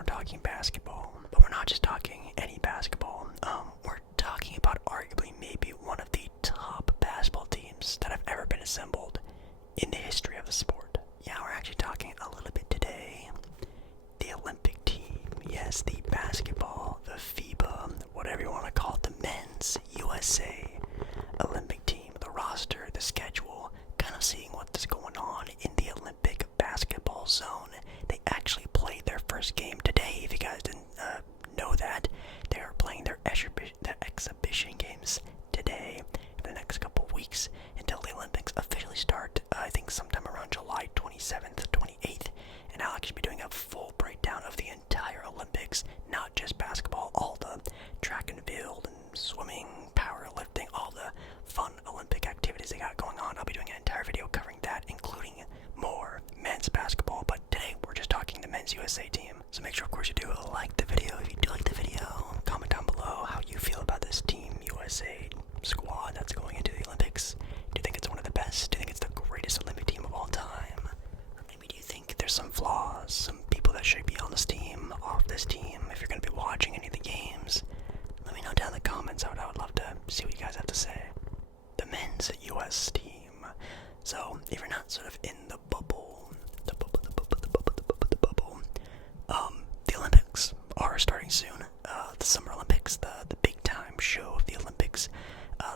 we're talking basketball. But we're not just talking any basketball. We're talking about arguably maybe one of the top basketball teams that have ever been assembled in the history of the sport. Yeah, we're actually talking a little bit today. The Olympic team. Yes, the basketball, the FIBA, whatever you want to call it, the men's USA Olympic team, the roster, the schedule, kind of seeing what's going on in the Olympic basketball zone. They actually played their first game today. If you guys didn't know that, they are playing their exhibition games today in the next couple of weeks until the Olympics officially start, I think sometime around July 27th, 28th, and I'll actually be doing a full breakdown of the entire Olympics, not just basketball, all the track and field and swimming, powerlifting, all the fun Olympic activities they got going on. I'll be doing an entire video covering that, including more men's basketball, but today we're just talking the men's USA team. So make sure, of course, you do like the video. If you do like the video, comment down below how you feel about this Team USA squad that's going into the Olympics. Do you think it's one of the best? Do you think it's the greatest Olympic team of all time? Or maybe do you think there's some flaws, some people that should be on this team, off this team? If you're going to be watching any of the games, let me know down in the comments. I would love to see what you guys have to say. The men's US team. So, if you're not sort of in the bubble, the Olympics are starting soon. The Summer Olympics, the big time show of the Olympics.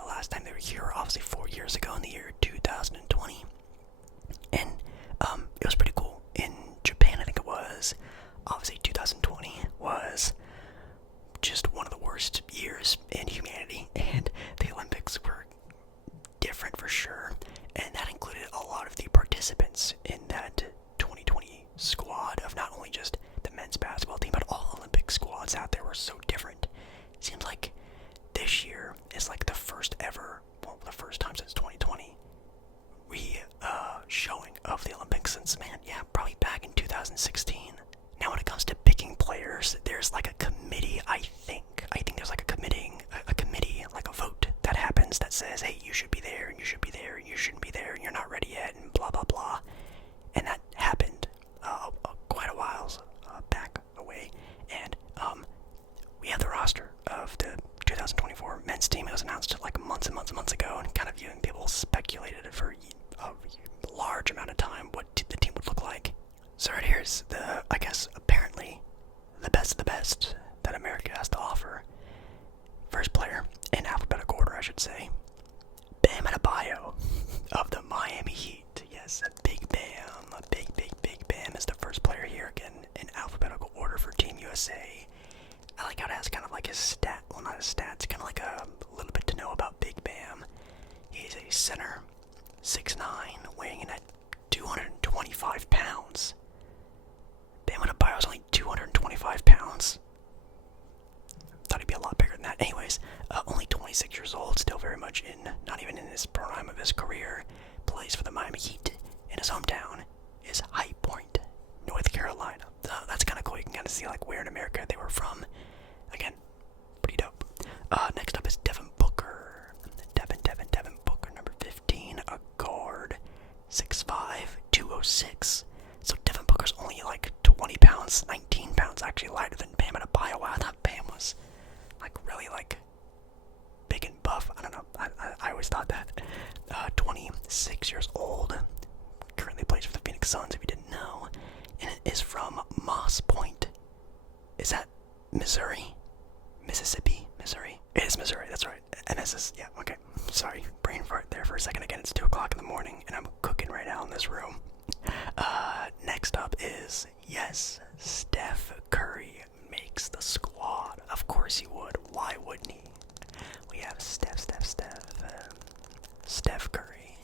Last time they were here, obviously 4 years ago in the year 2020. And it was pretty cool. In Japan, I think it was. Obviously 2020 was just one of the worst years in humanity, and the Olympics were different for sure, and that included a lot of the participants in that 2020 squad of not only just the men's basketball team, but all Olympic squads out there were so different. Seems like this year is like the first ever, well, the first time since 2020 showing of the Olympics since, man, yeah, probably back in 2016. Now when it comes to picking players, there's like a committee, I think there's like a committee, like a vote that happens that says, hey, you should be there, and you should be there, and you shouldn't be there, and you're not ready yet, and blah, blah, blah. And that happened quite a while back away. And we have the roster of the 2024 men's team. It was announced like months and months and months ago, and kind of even people speculated for a large amount of time what the team would look like. So right here's I guess, apparently, the best of the best that America has to offer. First player, in alphabetical order, I should say, Bam Adebayo of the Miami Heat. Yes, a big Bam, a big Bam is the first player here, again, in alphabetical order for Team USA. I like how it has kind of like his not his stats, kind of like a little bit to know about Big Bam. He's a center, 6'9", weighing in at 225 pounds. Bam Adebayo is only 225 pounds. Thought he'd be a lot bigger than that. Anyways, only 26 years old, still very much not even in his prime of his career. Plays for the Miami Heat, and his hometown is High Point, North Carolina. That's kind of cool. You can kind of see like where in America they were from. Again, pretty dope. Next up is Devin Booker. Devin Booker, number 15, a guard, 6'5", 206. So Devin Booker's only like 20 pounds, 19 pounds actually lighter than Bam Adebayo. Wow, I thought Bam was like really like big and buff. I don't know. I always thought that. 26 years old. Currently plays for the Phoenix Suns, if you didn't know. And it is from Moss Point. Is that Missouri? Mississippi? Missouri? It is Missouri, that's right. MSS, yeah, okay. Sorry, brain fart there for a second. Again, it's 2 o'clock in the morning, and I'm cooking right now in this room. Next up is, yes, Steph Curry makes the squad. Of course he would. Why wouldn't he? We have Steph Curry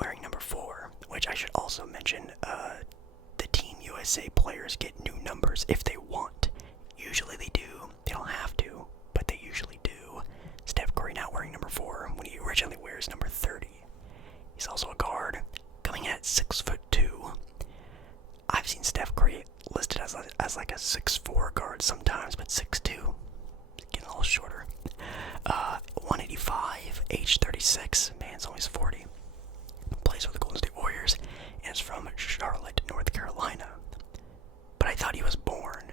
wearing number 4, which I should also mention, the Team USA players get new numbers if they want. Usually they do. They don't have to, but they usually do. Steph Curry now wearing number 4 when he originally wears number 30. He's also a guard, coming in at 6'2". I've seen Steph Curry listed as like a 6'4" guard sometimes, but 6'2", getting a little shorter. 185, age 36, man's only 40. Plays for the Golden State Warriors, and is from Charlotte, North Carolina. But I thought he was born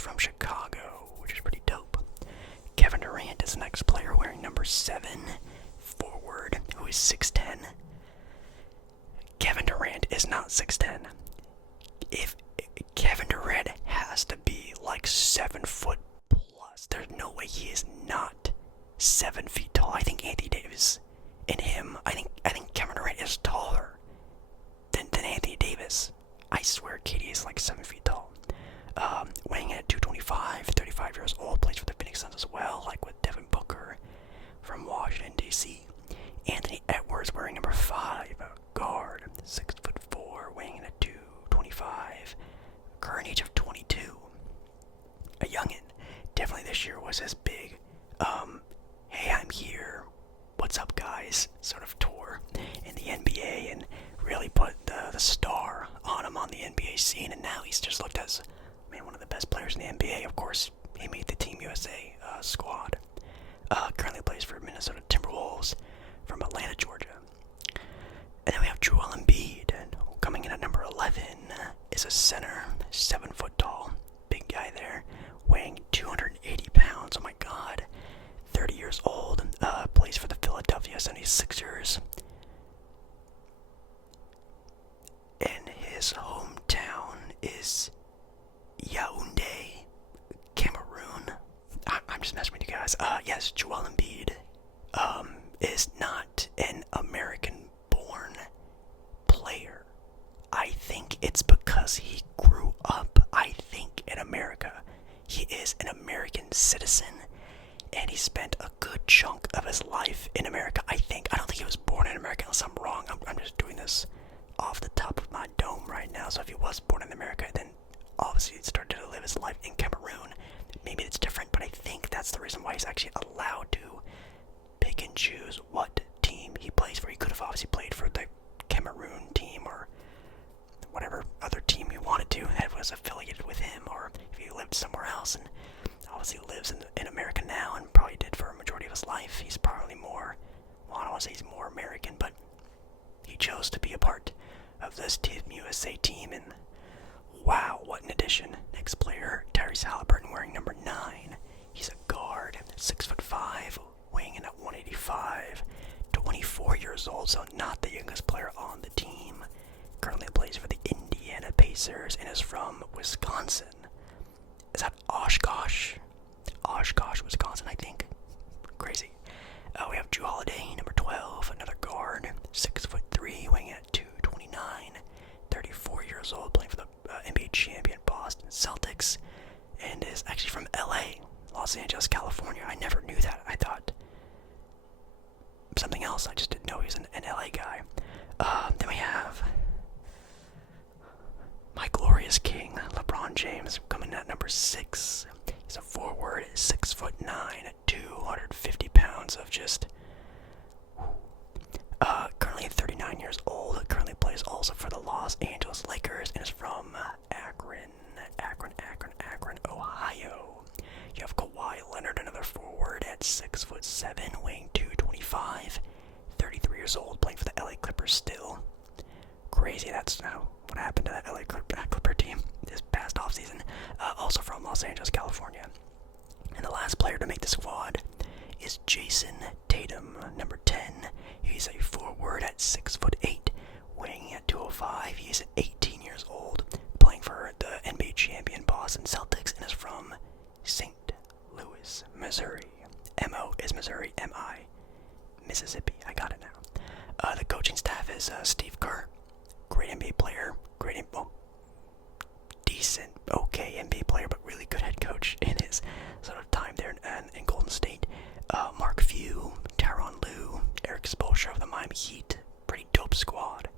from Chicago, which is pretty dope. Kevin Durant is the next player wearing number 7, forward, who is 6'10". Kevin Durant is not 6'10". If Kevin Durant has to be like 7 foot plus, there's no way he is not 7 feet tall. I think Anthony Davis and him, I think Kevin Durant is taller than Anthony Davis. I swear KD is like 7 feet tall. Weighing at 225, 35 years old, plays for the Phoenix Suns as well, like with Devin Booker from Washington, D.C. Anthony Edwards wearing number 5, guard, 6'4", weighing in at 225, current age of 22. A youngin'. Definitely this year was his big, hey, I'm here, what's up guys, sort of tour in the NBA, and really put the star on him on the NBA scene, and now he's just looked as, one of the best players in the NBA. Of course, he made the Team USA squad. Currently plays for Minnesota Timberwolves from Atlanta, Georgia. And then we have Joel Embiid, coming in at number 11, is a center, 7 foot tall, big guy there, weighing 280 pounds, oh my god, 30 years old, plays for the Philadelphia 76ers. And his hometown is Yaoundé, Cameroon. I'm just messing with you guys. Yes, Joel Embiid is not an American-born player. I think it's because he grew up, in America. He is an American citizen, and he spent a good chunk of his life in America. I don't think he was born in America, unless I'm wrong. I'm just doing this off the top of my dome right now. So if he was born in America, then obviously he started to live his life in Cameroon. Maybe it's different, but I think that's the reason why he's actually allowed to pick and choose what team he plays for. He could have obviously played for the Cameroon team or whatever other team he wanted to that was affiliated with him, or if he lived somewhere else, and obviously lives in America now and probably did for a majority of his life. He's probably more, I don't want to say he's more American, but he chose to be a part of this Team USA team, and wow, what an addition. Next player, Tyrese Halliburton, wearing number 9. He's a guard, 6'5", weighing in at 185, 24 years old, so not the youngest player on the team. Currently plays for the Indiana Pacers and is from Wisconsin. Is that Oshkosh? Oshkosh, Wisconsin, I think. Crazy. We have Jrue Holiday, number 12, another guard, 6'3", weighing at 229, 34 years old, playing for the NBA champion Boston Celtics, and is actually from LA, Los Angeles, California. I never knew that. I thought something else. I just didn't know he was an LA guy. Then we have my glorious king, LeBron James, coming in at number 6. He's a forward, 6'9", 250 pounds of just. Currently 39 years old. Currently plays also for the Los Angeles Lakers and is from Akron, Ohio. You have Kawhi Leonard, another forward at 6'7", weighing 225, 33 years old, playing for the LA Clippers still. Crazy, that's what happened to that LA Clipper team this past offseason. Also from Los Angeles, California. And the last player to make the squad is Jason Tatum, number 10. He's a forward at 6'8", weighing at 205. He's 18 years old, playing for the NBA champion Boston Celtics, and is from St. Louis, Missouri. M.O. is Missouri, M.I. Mississippi. I got it now. The coaching staff is Steve Kerr, great NBA player, decent, okay NBA player, but really good head coach in his sort of time there in Golden State. Mark Few, Tyronn Lue, Eric Spoelstra of the Miami Heat. Pretty dope squad.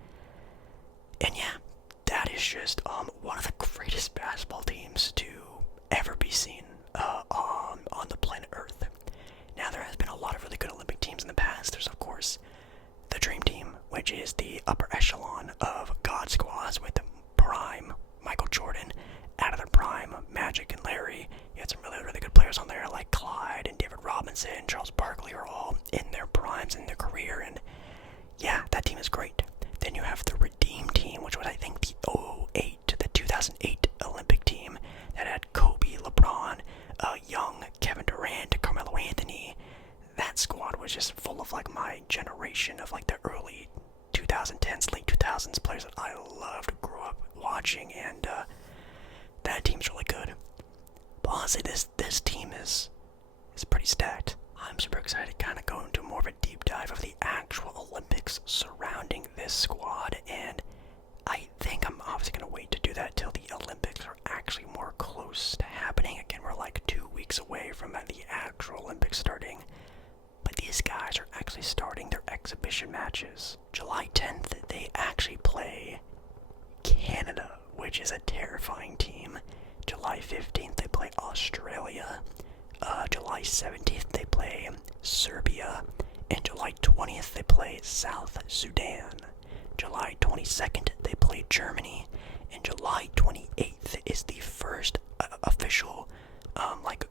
And yeah, that is just one of the greatest basketball teams to ever my generation of like the early 2010s, late 2000s players that I loved, grew up watching, and that team's really good. But honestly, this team is pretty stacked. I'm super excited to kind of go into more of a deep dive of the actual Olympics surrounding this squad, and I think I'm obviously going to wait to do that till the Olympics are actually more close to happening. Again, we're like 2 weeks away from the actual Olympics starting, but these guys are actually starting their exhibition matches. July 10th, they actually play Canada, which is a terrifying team. July 15th, they play Australia. July 17th, they play Serbia. And July 20th, they play South Sudan. July 22nd, they play Germany. And July 28th is the first official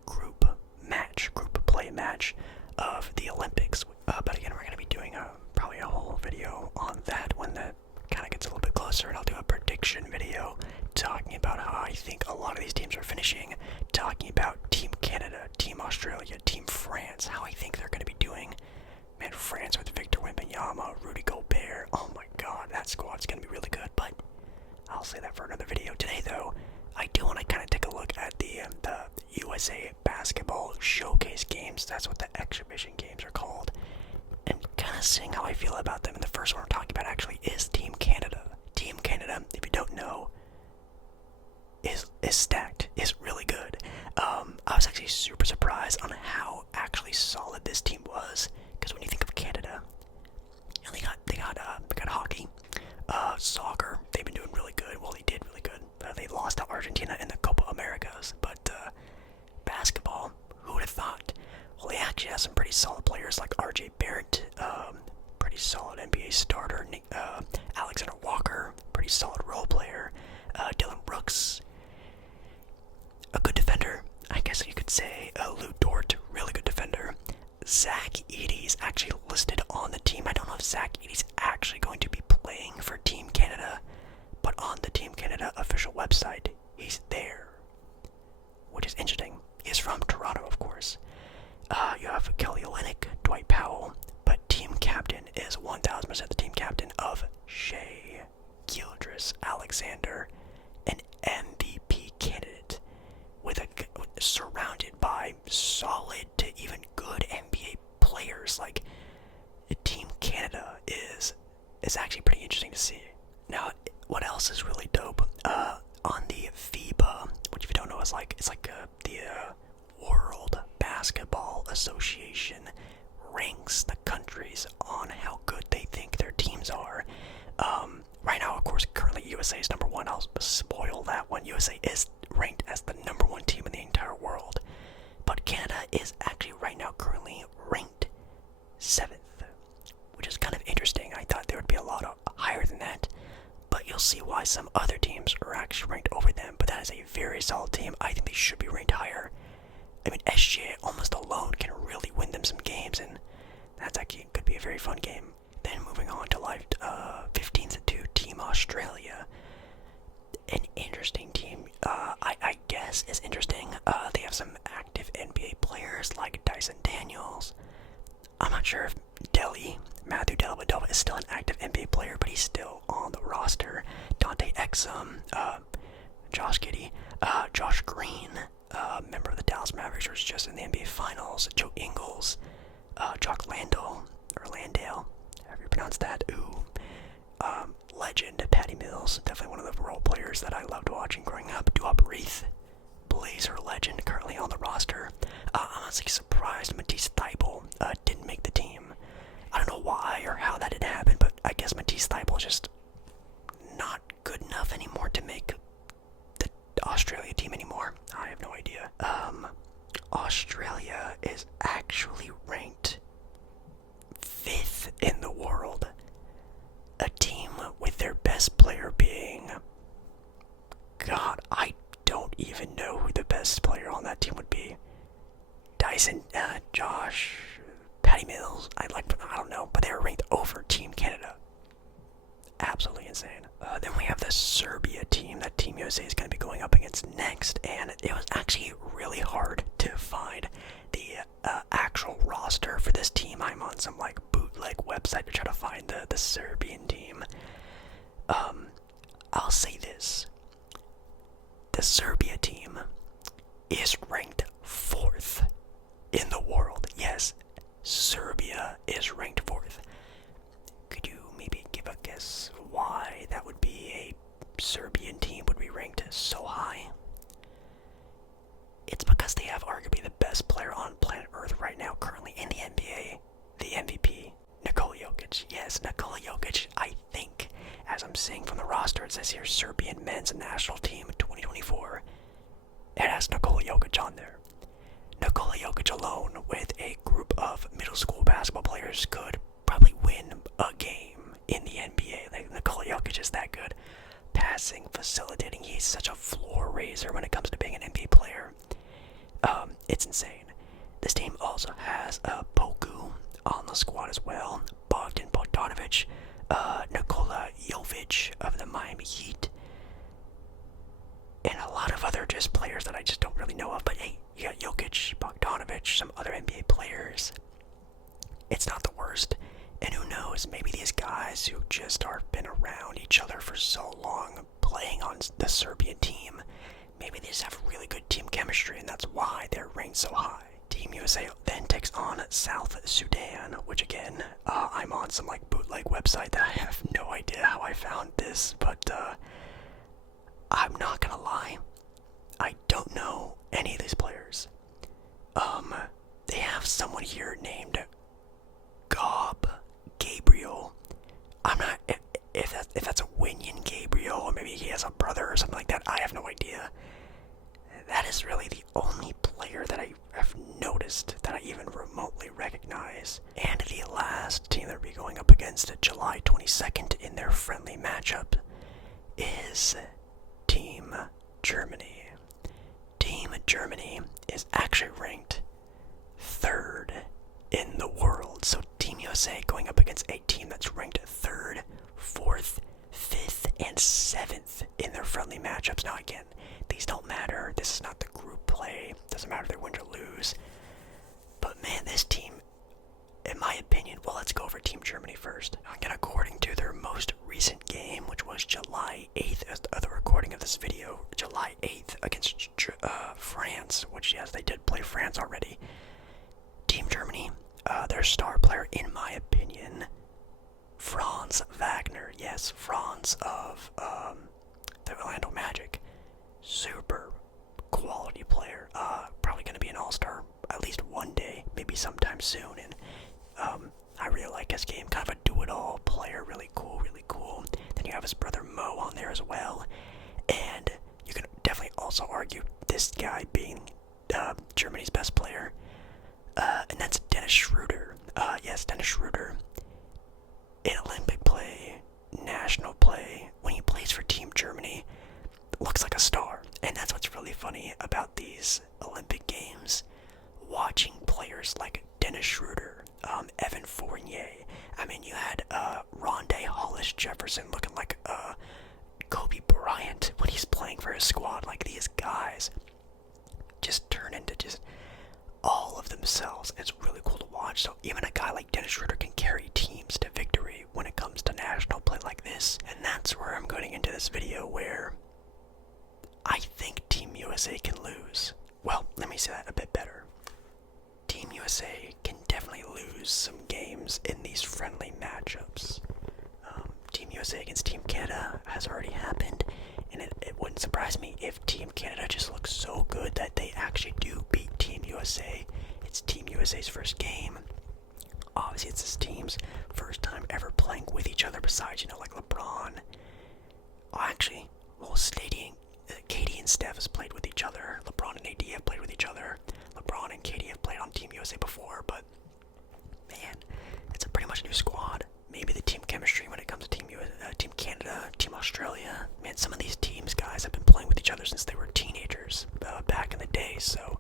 group play match of the Olympics. But again, we're going to be doing probably a whole video on that when that kind of gets a little bit closer, and I'll do a prediction video talking about how I think a lot of these teams are finishing, talking about Team Canada, Team Australia, Team France, how I think they're going to be doing. Man, France with Victor Wembanyama, Rudy Gobert, oh my god, that squad's going to be really good, but I'll say that for another video. Today, though, I do want to kind of take a look at the USA Basketball Showcase games. That's what the exhibition games are called, and kind of seeing how I feel about them. And the first one we're talking about actually is Team Canada. Team Canada, if you don't know, is stacked, is really good. I was actually super surprised on how actually solid this team was, because when you think of Canada, you know, they got hockey, soccer. They've been doing really good. Well, they did really good. They lost to Argentina in the Copa Americas, but basketball, who would have thought? Well, they actually have some pretty solid players like R.J. Barrett, pretty solid NBA starter. Alexander Walker, pretty solid role player. Dylan Brooks, a good defender, I guess you could say. Lou Dort, really good defender. Zach Edey's actually listed on the team. I don't know if Zach Edey's actually going to be playing for Team Canada, but on the Team Canada official website, he's there, which is interesting. He's from Toronto, of course. You have Kelly Olynyk, Dwight Powell, but team captain is 1000% the team captain of Shea Gilgeous-Alexander, an MVP candidate, surrounded by solid to even good NBA players. Like, Team Canada is actually pretty interesting to see. Now, what else is really dope? On the FIBA, which if you don't know is the World Basketball Association ranks the countries on how good they think their teams are. Right now, of course, currently USA is number one. I'll spoil that one. USA is ranked as the number one team in the entire world. But Canada is actually right now currently ranked 7th, which is kind of interesting. I thought there would be a lot higher than that, but you'll see why some other teams are actually ranked over them. But that is a very solid team. I think they should be ranked higher. I mean, SGA almost alone can really win them some games, and that's actually could be a very fun game. Then moving on to 15th to Team Australia. An interesting team, I guess is interesting. They have some active NBA players like Dyson Daniels. I'm not sure if Matthew Dellavedova is still an active NBA player, but he's still on the roster. Dante Exum, Josh Giddey, Josh Green, member of the Dallas Mavericks, who's just in the NBA Finals. Joe Ingles, Jock Landale, however you pronounce that. Legend Patty Mills, definitely one of the role players that I loved watching growing up. Duop Reith, Blazer legend, currently on the roster. I'm honestly surprised Matisse Thybulle didn't make the team. I don't know why or how that did happen, but I guess Matisse Thybulle is just not good enough anymore to make the Australia team anymore. I have no idea. Australia is actually ranked 5th in the world. A team with their best player being... God, I don't even know who the best player on that team would be. Dyson, Josh, Patty Mills, I don't know, but they were ranked over Team Canada. Absolutely insane. Then we have the Serbia team that Team USA is going to be going up against next, and it was actually really hard to find the actual roster for this team. I'm on some bootleg Serbian team. I'll say this. The Serbia team is ranked 4th in the world. Yes, Serbia is ranked 4th. Could you maybe give a guess why that would be a Serbian team would be ranked so high? It's because they have arguably the best player on planet Earth right now, currently in the NBA, the MVP, Nikola Jokic. Yes, Nikola Jokic, I think, as I'm seeing from the roster, it says here Serbian men's national team 2024. It has Nikola Jokic on there. Nikola Jokic alone, with a group of middle school basketball players, could probably win a game in the NBA. Like, Nikola Jokic is that good. Passing, facilitating, he's such a floor raiser when it comes to being an NBA player. It's insane. This team also has Poku on the squad as well. Bogdan Bogdanovic, Nikola Jovic of the Miami Heat, and a lot of other just players that I just don't really know of. But hey, you got Jokic, Bogdanovic, some other NBA players. It's not the worst. And who knows, maybe these guys who just are been around each other for so long playing on the Serbian team, maybe they just have really good team chemistry, and that's why they're ranked so high. Team USA then takes on South Sudan, which again, I'm on some like bootleg website that I have no idea how I found this, but I'm not gonna lie, I don't know any of these players. They have someone here named Gabriel. I'm not, if that's a Winyan Gabriel, or maybe he has a brother or something like that, I have no idea. That is really the only player that I have noticed that I even remotely recognize. And the last team that will be going up against July 22nd in their friendly matchup is Team Germany. Team Germany is actually ranked 3rd in the world. So Team USA going up against a team that's ranked 3rd, 4th, 5th, and 7th in their friendly matchups. Now again, these don't matter. This is not the group play. Doesn't matter if they win or lose. But man, this team, in my opinion, well, let's go over Team Germany first. Again, according to their most recent game, which was July 8th, as the recording of this video, July 8th against France, which, yes, they did play France already. Team Germany, their star player, in my opinion, Franz Wagner. Yes, Franz of the Orlando Magic. Super quality player. Probably going to be an all-star at least one day, maybe sometime soon. And I really like his game. Kind of a do-it-all player. Really cool, really cool. Then you have his brother Mo on there as well. And you can definitely also argue this guy being Germany's best player. And that's Dennis Schroeder. Yes, Dennis Schroeder. In Olympic play, national play, when he plays for Team Germany, looks like a star. And that's what's really funny about these Olympic Games. Watching players like Dennis Schroeder, Evan Fournier. I mean, you had Rondé Hollis Jefferson looking like Kobe Bryant when he's playing for his squad. Like, these guys just turn into just all of themselves. It's really cool to watch. So even a guy like Dennis Schroeder can carry teams to victory when it comes to national play like this. And that's where I'm going into this video, where I think Team USA can lose. Well, let me say that a bit better. Team USA can definitely lose some games in these friendly matchups. Team USA against Team Canada has already happened, and it wouldn't surprise me if Team Canada just looks so good that they actually do beat Team USA. It's Team USA's first game. Obviously, it's this team's first time ever playing with each other besides, like LeBron. Actually, well, stating KD and Steph has played with each other. LeBron and AD have played with each other. LeBron and KD have played on Team USA before, but man, it's a pretty much new squad. Maybe the team chemistry when it comes to Team Canada, Team Australia. Man, some of these teams, guys, have been playing with each other since they were teenagers back in the day, so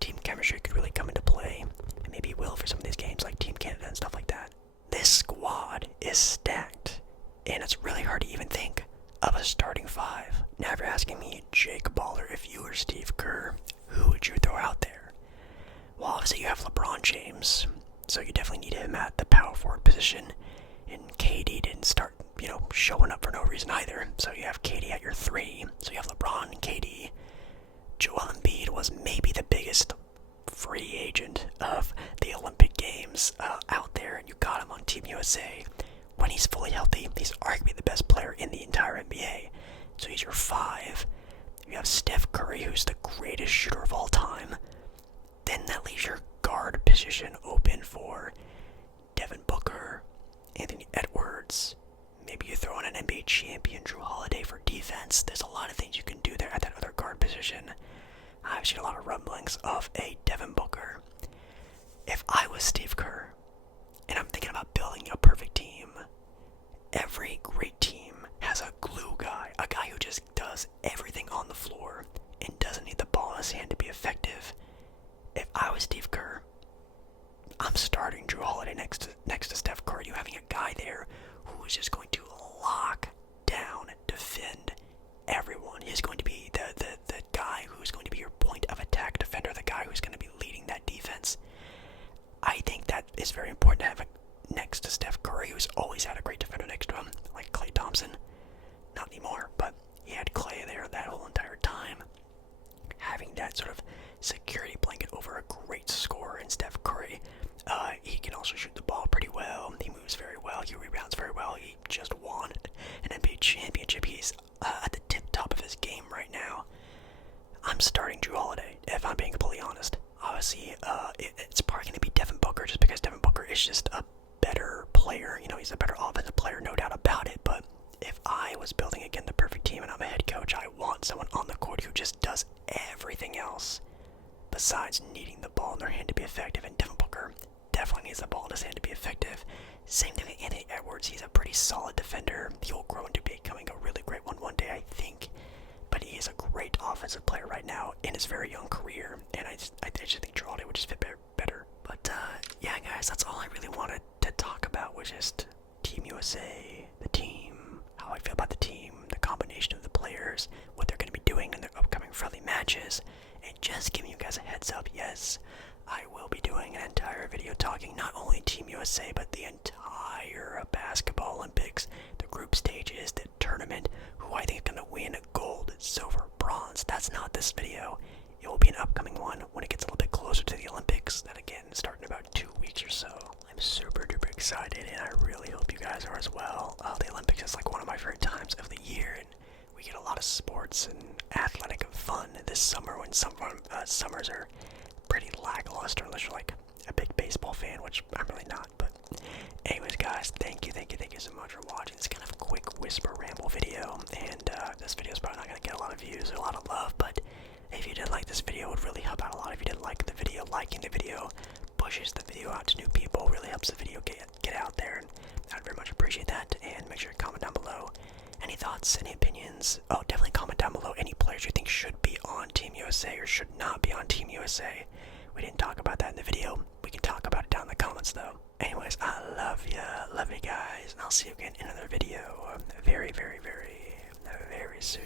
team chemistry could really come into play, and maybe it will for some of these games like Team Canada and stuff like that. This squad is stacked, and it's really hard to even think of a starting five. Now, if you're asking me, Jake Baller, if you were Steve Kerr, who would you throw out there? Well, obviously you have LeBron James, so you definitely need him at the power forward position. And KD didn't start, showing up for no reason either. So you have KD at your 3. So you have LeBron and KD. Joel Embiid was maybe the biggest free agent of the Olympic Games out there, and you got him on Team USA. When he's fully healthy, he's arguably the best player in the entire NBA. So he's your 5. You have Steph Curry, who's the greatest shooter of all time. Then that leaves your guard position open for Devin Booker, Anthony Edwards. Maybe you throw in an NBA champion, Drew Holiday, for defense. There's a lot of things you can do there at that other guard position. I've seen a lot of rumblings of a Devin Booker. If I was Steve Kerr, and I'm thinking about building a perfect team, every great team has a glue guy, a guy who just does everything on the floor and doesn't need the ball in his hand to be effective. If I was Steve Kerr, I'm starting Drew Holiday next to Steph Curry. You having a guy there who is just going to lock down, defend everyone. He's going to be the guy who's going to be your point of attack defender, the guy who's going to be leading that defense. I think that is very important to have next to Steph Curry, who's always had a great defender next to him, like Klay Thompson. Not anymore, but he had Klay there that whole entire time. Having that sort of security blanket over a great scorer in Steph Curry. He can also shoot the ball pretty well. He moves very well. He rebounds very well. He just won an NBA championship. He's at the top of his game right now. I'm starting Drew Holiday, if I'm being completely honest. Obviously, it's probably going to be Devin Booker, just because Devin Booker is just a better player. He's a better offensive player, no doubt about it. But if I was building, again, the perfect team and I'm a head coach, I want someone on the court who just does everything else besides needing the ball in their hand to be effective. And Devin Booker definitely needs the ball in his hand to be effective. Same thing with Anthony Edwards. He's a pretty solid defender. He'll grow into becoming a really great one day, I think. But he is a great offensive player right now in his very young career. And I just think Drew Holiday would just fit better. But, yeah, guys, that's all I really wanted to talk about, was just Team USA, the team, how I feel about the team, the combination of the players, what they're going to be doing in their upcoming friendly matches, and just giving you guys a heads up. Yes, I will be doing an entire video talking not only Team USA, but the entire basketball Olympics, the group stages, the tournament, who I think is going to win gold, silver, bronze. That's not this video. It will be an upcoming one when it gets a little bit closer to the Olympics. That, again, starting in about 2 weeks or so. I'm super duper excited, and I really hope you guys are as well. The Olympics is like one of my favorite times of the year, and we get a lot of sports and athletic fun this summer, when some summers are pretty lackluster unless you're like a big baseball fan, which I'm really not. But anyways, guys, thank you so much for watching this kind of quick whisper ramble video. And this video is probably not going to get a lot of views or a lot of love, but if you did like this video, it would really help out a lot. If you didn't like the video, liking the video pushes the video out to new people, really helps the video get out there, and I'd very much appreciate that. And make sure to comment down below any thoughts, any opinions. Oh, definitely comment down below any players you think should be on Team USA or should not be on Team USA. We didn't talk about that in the video. We can talk about it down in the comments, though. Anyways, I love you guys, and I'll see you again in another video very, very, very, very soon.